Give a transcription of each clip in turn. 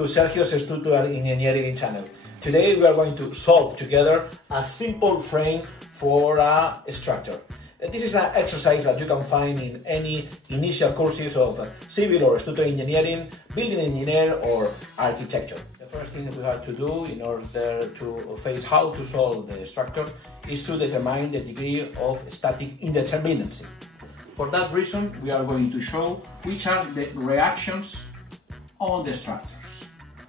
to Sergio's Structural Engineering channel. Today we are going to solve together a simple frame for a structure. This is an exercise that you can find in any initial courses of civil or structural engineering, building engineer or architecture. The first thing we have to do in order to face how to solve the structure is to determine the degree of static indeterminacy. For that reason, we are going to show which are the reactions on the structures.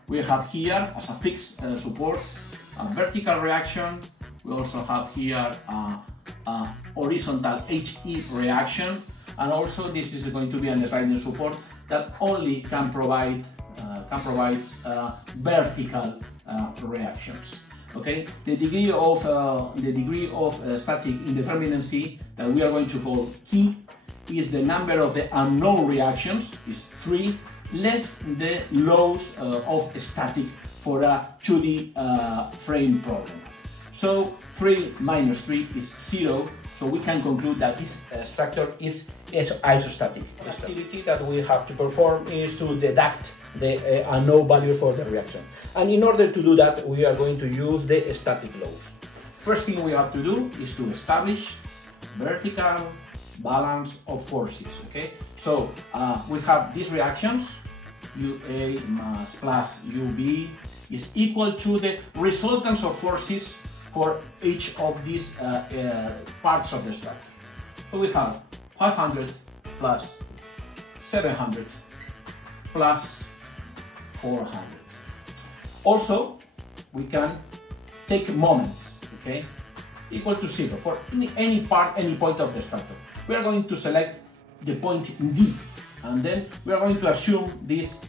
We have here as a fixed support a vertical reaction. We also have here a horizontal HE reaction, and also this is going to be a sliding support that only can provide vertical reactions. Okay, the degree of static indeterminacy that we are going to call key is the number of the unknown reactions, is 3, less the laws of static for a 2D frame problem. So 3 minus 3 is 0, so we can conclude that this structure is isostatic. The activity that we have to perform is to deduct the unknown value for the reaction. And in order to do that, we are going to use the static laws. First thing we have to do is to establish vertical balance of forces. Okay, so we have these reactions, UA plus UB is equal to the resultants of forces for each of these parts of the structure. So we have 500 plus 700 plus 400. Also, we can take moments, okay, equal to 0 for any point of the structure. We are going to select the point D, and then we are going to assume this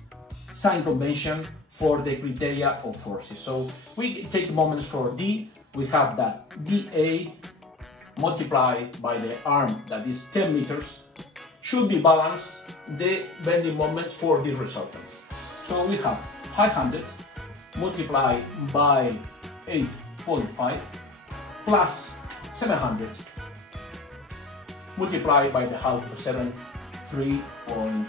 sign convention for the criteria of forces. So we take moments for D. We have that dA multiplied by the arm, that is 10 meters, should be balanced the bending moments for these resultants. So we have 500 multiplied by 8.5 plus 700 multiplied by the half of 7, 3.5.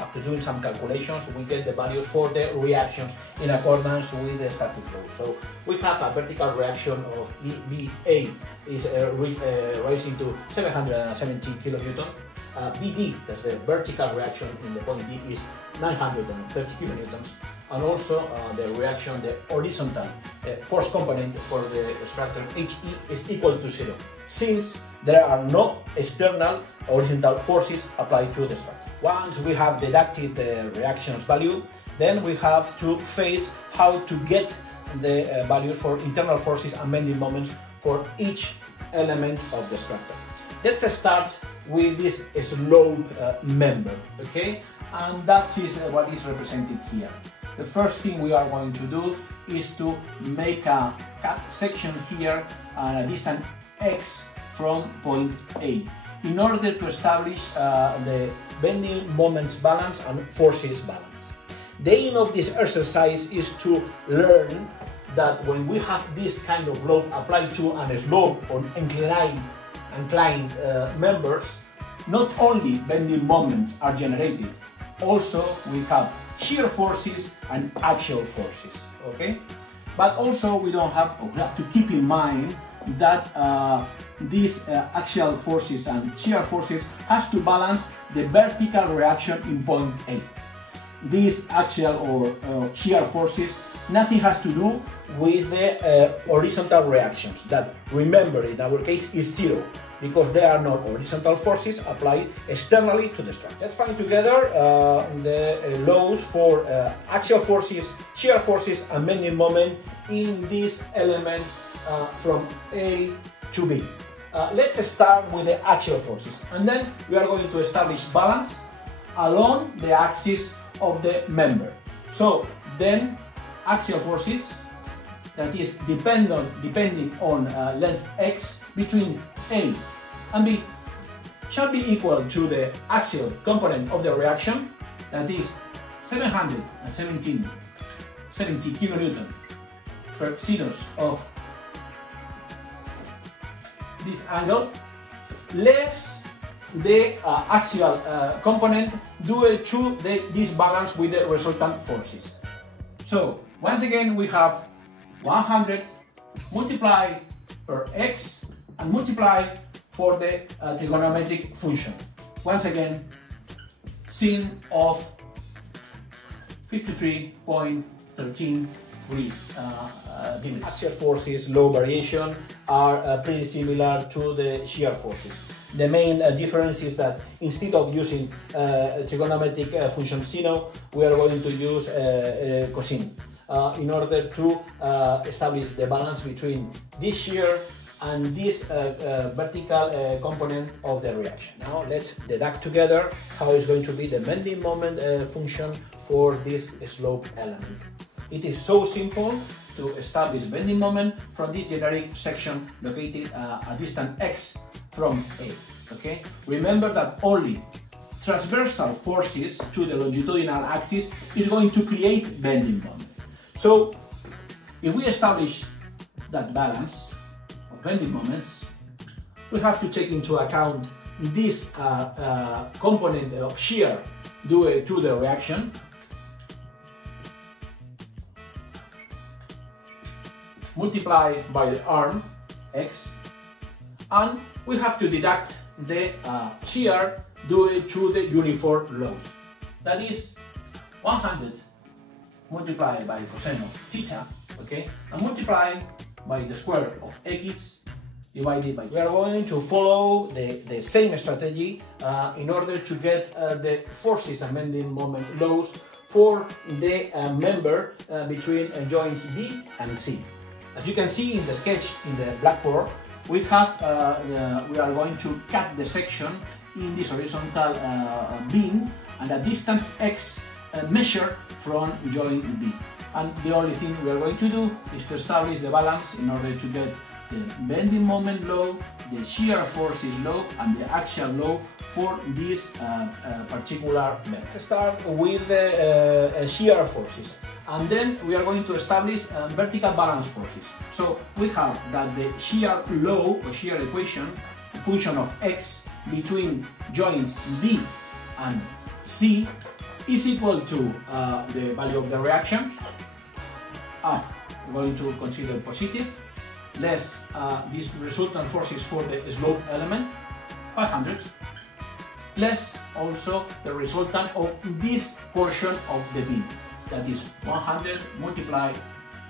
After doing some calculations, we get the values for the reactions in accordance with the static law. So we have a vertical reaction of VA is rising to 770 kilonewton. VD, that's the vertical reaction in the point D, is 930 kilonewtons. And also the reaction, the horizontal force component for the structure HE is equal to 0, since there are no external horizontal forces applied to the structure. Once we have deducted the reactions value, then we have to face how to get the values for internal forces and bending moments for each element of the structure. Let's start with this slope member, okay? And that is what is represented here. The first thing we are going to do is to make a cut section here at a distance x from point A, in order to establish the bending moments balance and forces balance. The aim of this exercise is to learn that when we have this kind of load applied to a slope on inclined members, not only bending moments are generated, also we have shear forces and axial forces, okay? But also we have to keep in mind that these axial forces and shear forces has to balance the vertical reaction in point A. These axial or shear forces, nothing has to do with the horizontal reactions, that, remember, in our case is 0, because there are no horizontal forces applied externally to the structure. Let's find together the laws for axial forces, shear forces and bending moment in this element from A to B. Let's start with the axial forces, and then we are going to establish balance along the axis of the member. So then axial forces, that is depending on length x between A and B, shall be equal to the axial component of the reaction, that is 770 kilonewton per sinus of this angle, less the axial component due to this balance with the resultant forces. So once again we have 100 multiplied per x and multiply for the trigonometric function. Once again, sin of 53.13 degrees. Axial forces, low variation, are pretty similar to the shear forces. The main difference is that instead of using trigonometric function sino, we are going to use cosine in order to establish the balance between this shear and this vertical component of the reaction. Now let's deduct together how is going to be the bending moment function for this slope element. It is so simple to establish bending moment from this generic section located a distance x from A. Okay? Remember that only transversal forces to the longitudinal axis is going to create bending moment. So if we establish that balance of bending moments, we have to take into account this component of shear due to the reaction, multiply by the arm x, and we have to deduct the shear due to the uniform load. That is 100 multiplied by cosine of theta, okay, and multiply by the square of x divided by. We are going to follow the same strategy in order to get the forces and bending moment loads for the member between joints B and C. As you can see in the sketch in the blackboard, we are going to cut the section in this horizontal beam and a distance x measured from joint B. And the only thing we are going to do is to establish the balance in order to get the bending moment load, the shear forces load, and the axial load for this particular member. Let's start with the shear forces, and then we are going to establish vertical balance forces. So we have that the shear load or shear equation, function of x between joints B and C, is equal to the value of the reaction, up, we're going to consider positive, less these resultant forces for the slope element, 500, less also the resultant of this portion of the beam, that is 100 multiplied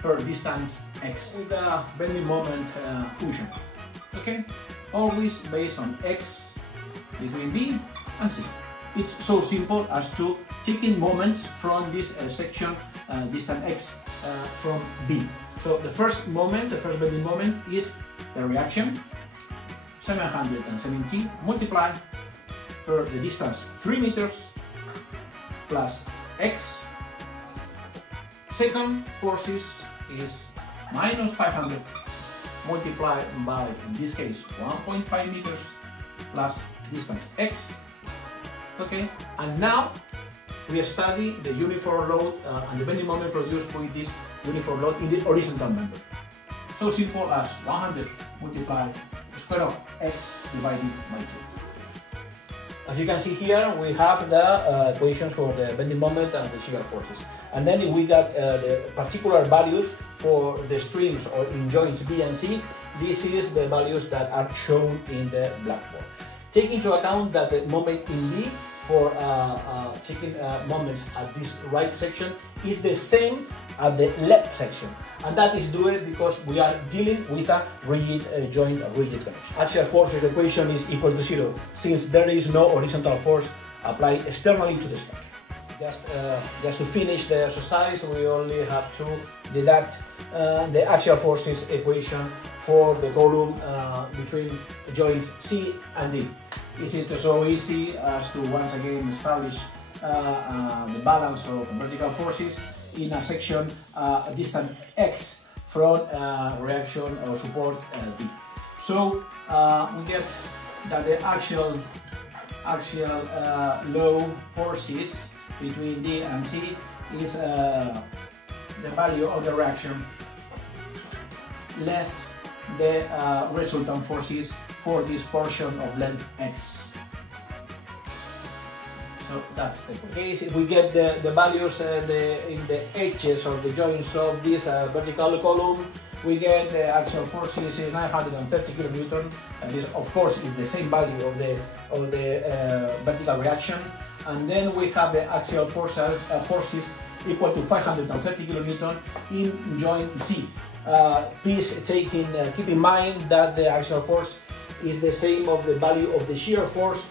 per distance x with the bending moment function. Okay, always based on x between B and C. It's so simple as to taking moments from this section distance x from B. So the first moment, the first bending moment is the reaction, 770 multiplied per the distance 3 meters plus x. Second forces is minus 500 multiplied by, in this case, 1.5 meters plus distance x. Okay, and now we study the uniform load and the bending moment produced with this uniform load in the horizontal member. So simple as 100 multiplied the square of x divided by 2. As you can see here, we have the equations for the bending moment and the shear forces. And then we got the particular values for the strings or in joints B and C. This is the values that are shown in the blackboard. Take into account that the moment in B for taking moments at this right section is the same at the left section, and that is due because we are dealing with a rigid joint, a rigid connection. Axial forces equation is equal to 0 since there is no horizontal force applied externally to the structure. Just to finish the exercise, we only have to deduct the axial forces equation for the column between joints C and D. Is it so easy as to once again establish the balance of vertical forces in a section distant x from reaction or support D. So we get that the axial load forces between D and C is the value of the reaction less the resultant forces for this portion of length x. So that's the point. Okay, if we get the values in the edges or the joints of this vertical column, we get the axial forces is 930 kilonewton, and this of course is the same value of the vertical reaction. And then we have the axial forces equal to 530 kilonewton in joint C. Please keep in mind that the axial force is the same of the value of the shear force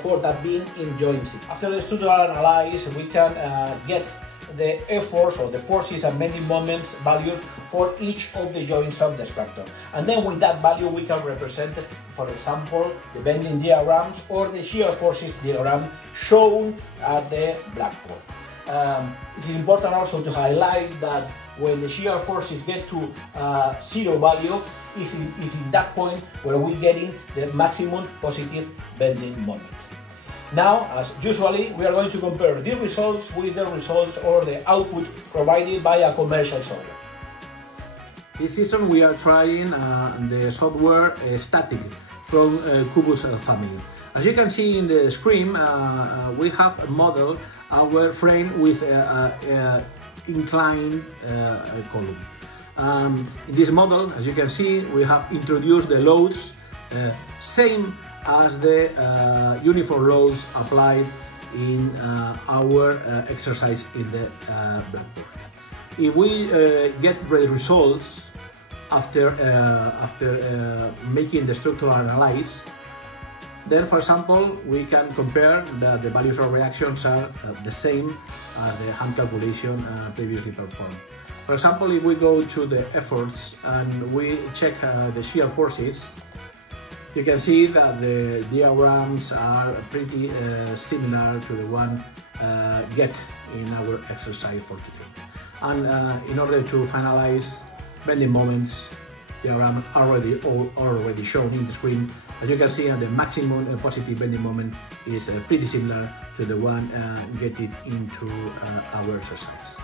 for that beam in joint C. After the structural analysis, we can get the F-force or the forces and bending moments values for each of the joints of the structure. And then with that value we can represent, for example, the bending diagrams or the shear forces diagram shown at the blackboard. It is important also to highlight that when the shear forces get to zero value, is in that point where we're getting the maximum positive bending moment. Now, as usually, we are going to compare the results with the results or the output provided by a commercial software. This season we are trying the software Static from Cubus family. As you can see in the screen, we have modeled our frame with inclined column. In this model, as you can see, we have introduced the loads same as the uniform loads applied in our exercise in the blackboard. If we get the results after making the structural analysis, then, for example, we can compare that the values of reactions are the same as the hand calculation previously performed. For example, if we go to the efforts and we check the shear forces, you can see that the diagrams are pretty similar to the one get in our exercise for today. And in order to finalize bending moments, diagram already shown in the screen. As you can see, the maximum positive bending moment is pretty similar to the one getting into our exercise.